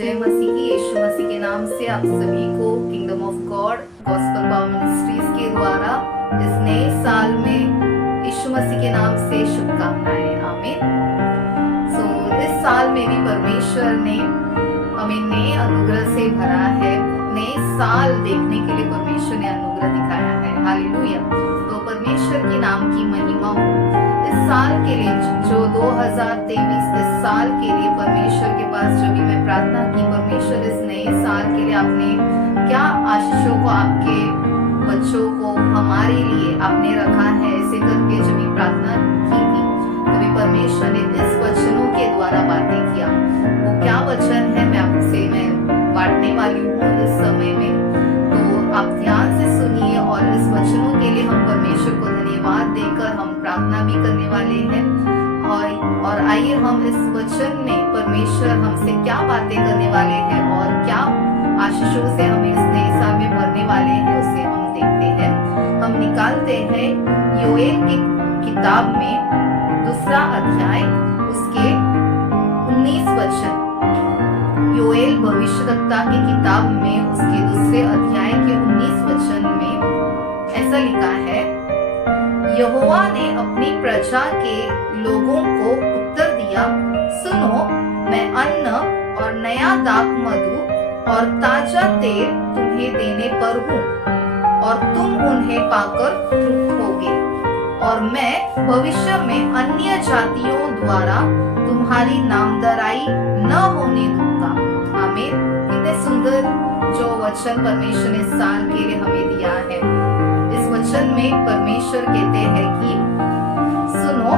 जय मसीह की। यीशु मसीह के नाम से आप सभी को kingdom of God gospel power ministries के द्वारा इस नए साल में यीशु मसीह के नाम से शुभकामनाएं। आमीन। इस साल में भी परमेश्वर ने हमें नए अनुग्रह से भरा है। नए साल देखने के लिए परमेश्वर ने अनुग्रह दिखाया है। हालेलुया। तो परमेश्वर के नाम की महिमा हो। इस साल के लिए जो 2023 इस साल के लिए परमेश्वर के पास जो भी मैं प्रार्थना की, परमेश्वर इस नए साल के लिए आपने क्या आशीषों को आपके बच्चों को हमारे लिए आपने रखा है, ऐसे करके जब भी प्रार्थना की थी तभी परमेश्वर ने इस वचनों के द्वारा बातें किया। वो क्या वचन है मैं आपसे बांटने वाली हूँ इस समय में, तो आप ध्यान से सुनिए। और इस वचनों के लिए हम परमेश्वर को धन्यवाद देकर हम प्रार्थना भी करने वाले हैं। और आइए हम इस वचन में परमेश्वर हमसे क्या बातें करने वाले हैं और क्या आशीषों से हमें इस नए साल में भरने वाले हैं, उसे हम देखते हैं। हम निकालते हैं योएल की किताब में 2 अध्याय उसके 19 वचन। योएल भविष्यवक्ता की किताब में उसके 2 अध्याय के 19 वचन में ऐसा लिखा है, यहोवा ने अपनी प्रजा के लोगों को उत्तर दिया, सुनो, मैं अन्न और नया दाखमधु और ताजा तेल तुम्हें देने पर हूँ और तुम उन्हें पाकर तृप्त होगे। और मैं भविष्य में अन्य जातियों द्वारा तुम्हारी नामधराई न होने दूंगा। आमीन। कितने सुंदर जो वचन परमेश्वर ने साल के लिए हमें दिया है। इस वचन में परमेश्वर कहते हैं कि सुनो,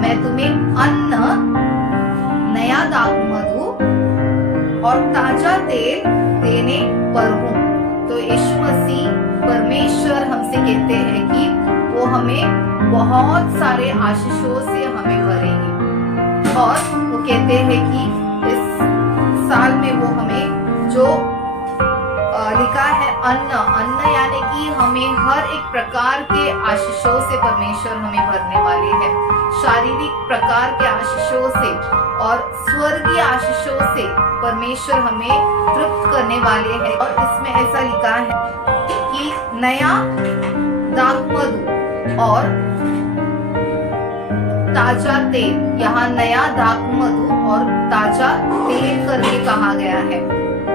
मैं तुम्हें अन्न, नया दाखमधु और ताजा तेल देने पर हूँ। तो यीशु मसीह परमेश्वर हमसे कहते हैं कि वो हमें बहुत सारे आशीषों से हमें भरेंगे। और वो कहते हैं कि इस साल में वो हमें जो लिखा है अन्न यानी कि हमें हर एक प्रकार के आशीषों से परमेश्वर हमें भरने वाले हैं। शारीरिक प्रकार के आशीषों से और स्वर्गीय आशीषों से परमेश्वर हमें तृप्त करने वाले हैं। और इसमें ऐसा लिखा है कि नया दाखमधु और ताजा तेल, यहाँ नया दाखमधु और ताजा तेल करके कहा गया है।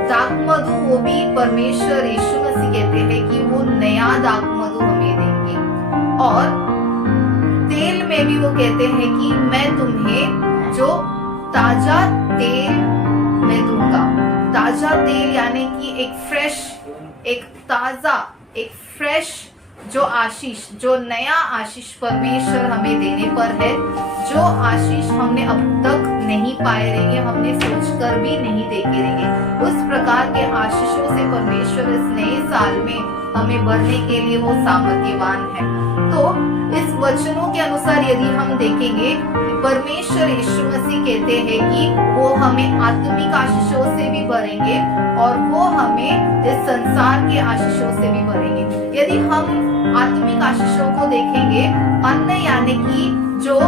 दाखमधु वो भी परमेश्वर यीशु मसीह कहते हैं कि वो नया दाखमधु हमें देंगे। और तेल में भी वो कहते हैं कि मैं तुम्हें जो ताजा तेल मैं दूंगा। ताजा तेल यानी कि एक फ्रेश, एक ताजा, एक फ्रेश जो आशीष, जो नया आशीष परमेश्वर हमें देने पर है, जो आशीष हमने अब तक नहीं पाए रहेंगे, हमने सोचकर भी नहीं देखे रहेंगे, उस प्रकार के आशीषों से परमेश्वर इस नए साल में हमें भरने के लिए वो सामर्थ्यवान है। तो इस वचनों के अनुसार यदि हम देखेंगे, परमेश्वर यीशु मसीह कहते हैं कि वो हमें आत्मिक आशीषों से भी भरेंगे और वो हमें इस संसार के आशीषों से भी भरेंगे। यदि हम आत्मिक आशीषों को देखेंगे, अन्न यानी कि जो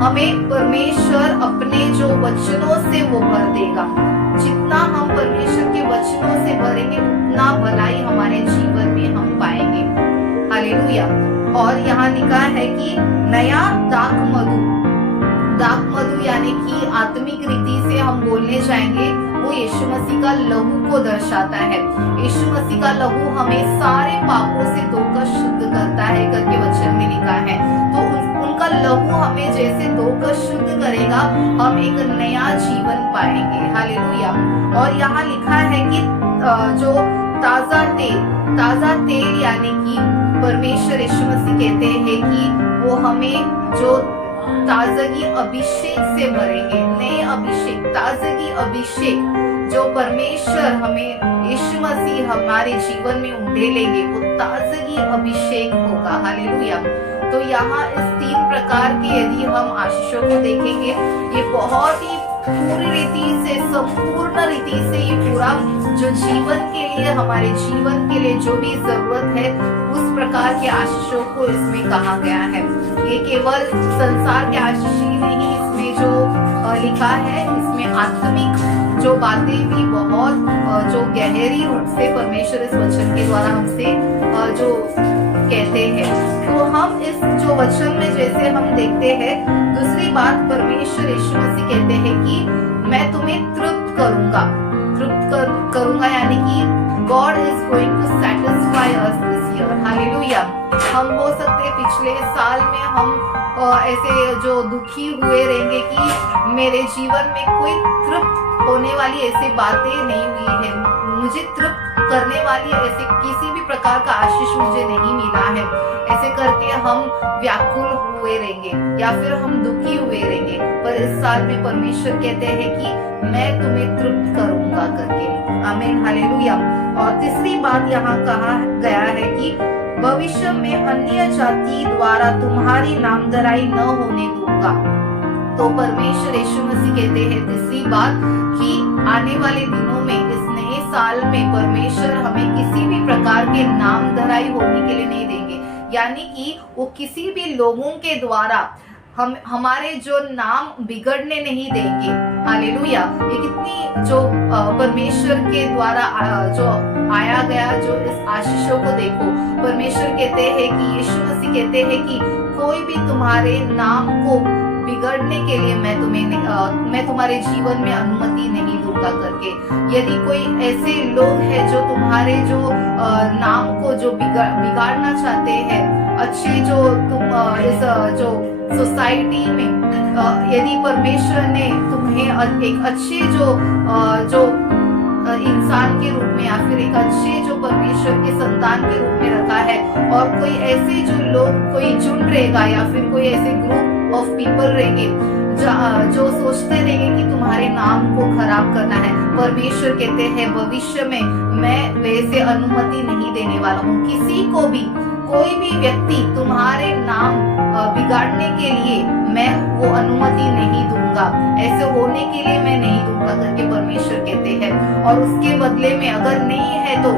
हमें परमेश्वर अपने जो वचनों से वो भर देगा। जितना हम परमेश्वर के वचनों से भरेंगे उतना भलाई हमारे जीवन में हम पाएंगे। हालेलुया। और यहाँ लिखा है कि नया दाखमधु, दाखमधु यानी कि आत्मिक रीति से हम बोलने जाएंगे, वो यीशु मसीह का लहू को दर्शाता है। यीशु मसीह का लहू हमें सारे पापों से धोकर शुद्ध करता है करके वचन में लिखा है। तो उनका लहू हमें जैसे धोकर शुद्ध करेगा, हम एक नया जीवन पाएंगे। हालेलुया। और यहाँ लिखा है कि जो ताजा तेल यानी कि परमेश्वर यीशु मसीह कहते हैं कि वो हमें जो ताजगी अभिषेक से भरेंगे। नए अभिषेक, ताजगी अभिषेक जो परमेश्वर हमें यीशु मसीह हमारे जीवन में उंडेलेंगे, वो ताजगी अभिषेक होगा। हालेलुया। तो यहाँ इस 3 प्रकार के यदि हम आशीषों को देखेंगे, ये बहुत ही पूरी रीति से, संपूर्ण रीति से ये पूरा जो जीवन के लिए, हमारे जीवन के लिए जो भी जरूरत है, उस प्रकार के आशीषों को इसमें कहा गया है। ये केवल संसार के आशीष ही नहीं, इसमें जो लिखा है, इसमें आत्मिक जो बातें भी बहुत जो गहरी रूप से परमेश्वर इस वचन के द्वारा हमसे जो कहते हैं। तो हम इस जो वचन में जैसे हम देखते हैं, दूसरी बात परमेश्वर यीशु मसीह कहते हैं कि मैं तुम्हें तृप्त करूंगा, करूंगा यानी कि God is going to satisfy us this year. Hallelujah. हम हो सकते हैं पिछले साल में हम ऐसे जो दुखी हुए रहेंगे कि मेरे जीवन में कोई तृप्त होने वाली ऐसी बातें नहीं हुई है, मुझे तृप्त करने वाली ऐसे किसी भी प्रकार का आशीष मुझे नहीं मिला है। ऐसे करके हम व्याकुल हुए रहेंगे या फिर हम दुखी हुए रहेंगे। पर इस साल में परमेश्वर कहते हैं कि मैं तुम्हें तृप्त करूंगा करके। आमीन, हालेलुया। और तीसरी बात यहाँ कहा गया है कि भविष्य में अन्य जाति द्वारा तुम्हारी नामधराई न होने दूंगा। तो परमेश्वर यीशु मसीह कहते हैं तीसरी बात कि आने वाले दिनों में, इस नए साल में परमेश्वर हमें किसी भी प्रकार के नामधराई होने के लिए नहीं देंगे, यानी कि वो किसी भी लोगों के द्वारा हमारे जो नाम बिगड़ने नहीं देंगे। हालेलुया। ये कितनी जो परमेश्वर के द्वारा जो आया गया जो इस आशीषों को देखो। परमेश्वर कहते हैं कि यीशु मसीह कहते हैं कि कोई भी तुम्हारे नाम को बिगड़ने के लिए मैं तुम्हारे जीवन में अनुमति नहीं दूंगा करके। यदि कोई ऐसे लोग हैं जो तुम्हारे जो नाम को जो बिगाड़ना चाहते हैं, अच्छे जो तुम इस जो सोसाइटी में यदि परमेश्वर ने तुम्हें एक अच्छे जो इंसान के रूप में या फिर एक अच्छे जो परमेश्वर के संतान के रूप में रखा है, और कोई ऐसे जो लोग कोई झुंड रहेगा या फिर कोई ऐसे ग्रुप ऑफ पीपल रहेंगे जो सोचते रहेंगे कि तुम्हारे नाम को खराब करना है, परमेश्वर कहते हैं भविष्य में मैं वैसे अनुमति नहीं देने वाला हूँ। किसी को भी, कोई भी व्यक्ति तुम्हारे नाम बिगाड़ने के लिए मैं वो अनुमति नहीं दूंगा, ऐसे होने के लिए मैं नहीं दूंगा करके परमेश्वर कहते हैं। और उसके बदले में अगर नहीं है तो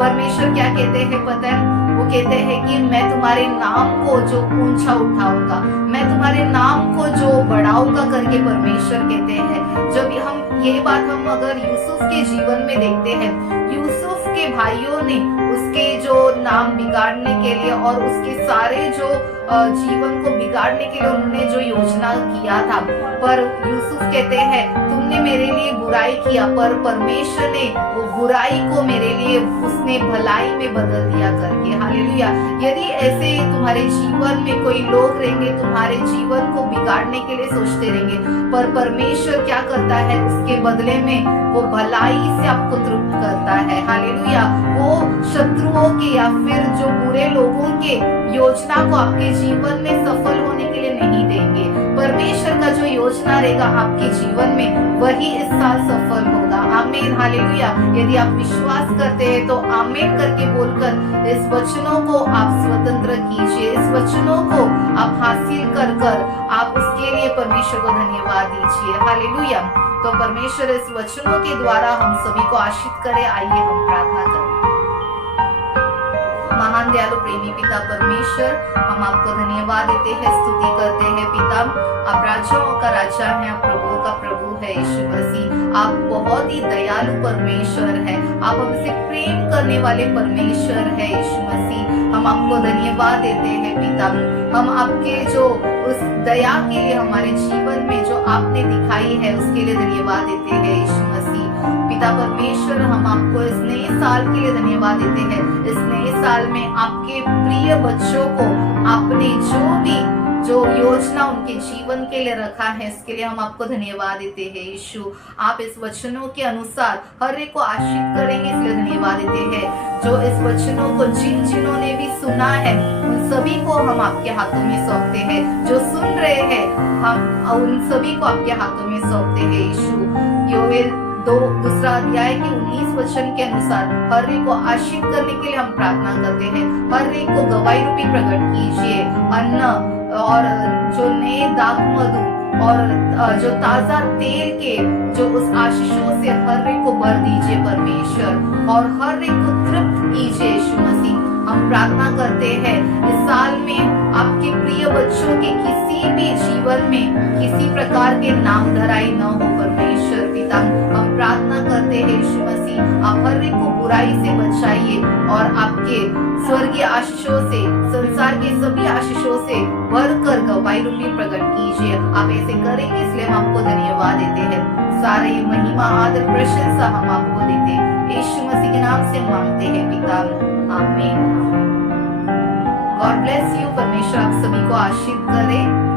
परमेश्वर क्या कहते हैं पता है? वो कहते हैं कि मैं तुम्हारे नाम को जो ऊंचा उठाऊंगा, मैं तुम्हारे नाम को जो बढ़ाऊंगा करके परमेश्वर कहते हैं। जब हम ये बात हम अगर यूसुफ के जीवन में देखते हैं, यूसुफ के भाइयों ने उसके जो नाम बिगाड़ने के लिए और उसके सारे जो जीवन को बिगाड़ने के लिए उन्होंने जो योजना किया था, पर यूसुफ कहते हैं तुमने मेरे लिए बुराई किया, पर परमेश्वर ने वो बुराई को मेरे लिए उसने भलाई में बदल दिया करके। हालेलुया। यदि ऐसे तुम्हारे जीवन में कोई लोग रहेंगे तुम्हारे जीवन को बिगाड़ने के लिए सोचते रहेंगे, पर परमेश्वर क्या करता है? उसके बदले में वो भलाई से आपको तृप्त करता है। हालेलुया। वो शत्रुओं के या फिर जो बुरे लोगों के योजना को आपके जीवन में सफल होने के लिए नहीं देंगे। परमेश्वर का जो योजना रहेगा आपके जीवन में, वही इस साल सफल होगा। आमीन, हालेलुया। यदि आप विश्वास करते हैं तो आमीन करके बोलकर इस वचनों को आप स्वतंत्र कीजिए, इस वचनों को आप हासिल कर आप उसके लिए परमेश्वर को धन्यवाद दीजिए। हालेलुया। तो परमेश्वर इस वचनों के द्वारा हम सभी को आशीष करे। आइए हम प्रार्थना करें। महान दयालु प्रेमी पिता परमेश्वर, हम आपको धन्यवाद देते हैं, स्तुति करते हैं पिता। आप राजाओं का राजा है, आप प्रभुओं का प्रभु है यीशु मसीह। आप बहुत ही दयालु परमेश्वर है, आप हमसे प्रेम करने वाले परमेश्वर है यीशु मसीह। हम आपको धन्यवाद देते हैं पिता। हम आपके जो उस दया के लिए हमारे जीवन में जो आपने दिखाई है उसके लिए धन्यवाद देते हैं यीशु मसीह। पिता परमेश्वर, हम आपको इस नए साल के लिए धन्यवाद देते हैं। इस नए साल में आपके प्रिय बच्चों को आपने जो योजना उनके जीवन के लिए रखा है, इसके लिए हम आपको धन्यवाद देते हैं यीशु। आप इस वचनों के अनुसार हर एक को आशीष करेंगे, इसलिए धन्यवाद देते हैं। जो इस वचनों को जिन्होंने भी सुना है उन सभी को हम आपके हाथों में सौंपते हैं। जो सुन रहे हैं हम उन सभी को आपके हाथों में सौंपते हैं यीशु। योएल 2 अध्याय के 19 वचन के अनुसार हर एक को आशीष करने के लिए हम प्रार्थना करते हैं। हर एक को गवाही रूपी प्रकट कीजिए, अन्न और जो नए दाख मधु और जो ताजा तेल के जो उस आशीषों से हर एक को भर दीजिए परमेश्वर, और हर एक को तृप्त कीजिए यीशु मसीह। हम प्रार्थना करते हैं इस साल में आपके प्रिय बच्चों के किसी भी जीवन में किसी प्रकार के नामधराई न हो परमेश्वर। पिता। हम प्रार्थना करते हैं यीशु मसीह, आप हर एक को बुराई से बचाइए और आपके स्वर्गीय आशीषों से, संसार के सभी आशीषों से भरकर गवाही रूपी प्रकट कीजिए। आप ऐसे करेंगे इसलिए हम आपको धन्यवाद देते हैं। सारे महिमा आदर प्रशंसा हम आपको देते हैं, यीशु मसीह के नाम से मांगते हैं पिता, आमीन। God bless you. परमेश्वर आप सभी को आशीष करे।